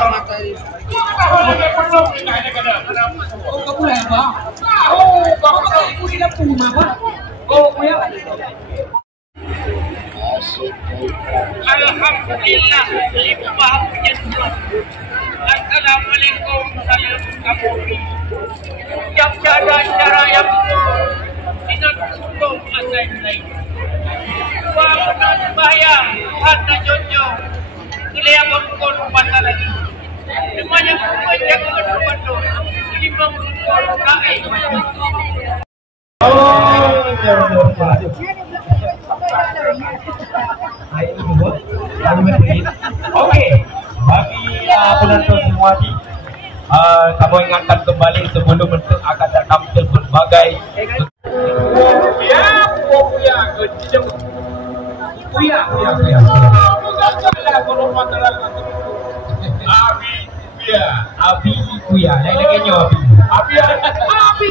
kacamata ini. Oh, kamu lah bang. Oh, kamu tidak punya apa? Oh, punya apa? Alhamdulillah, limpah puji Tuhan. Assalamualaikum warahmatullahi wabarakatuh. Jam cara yang tidak cukup asal lain. Walaupun bayar, Tuhan tak jujur. Kuliah bangkut patah lagi. Semuanya menjaga betul-betul. Lima bangkut naik. Oke, bagi penonton semua ni, kami ingatkan kembali sebelum bentuk akan tampil berbagai Abi Kuya, lain lagi nyo Abi.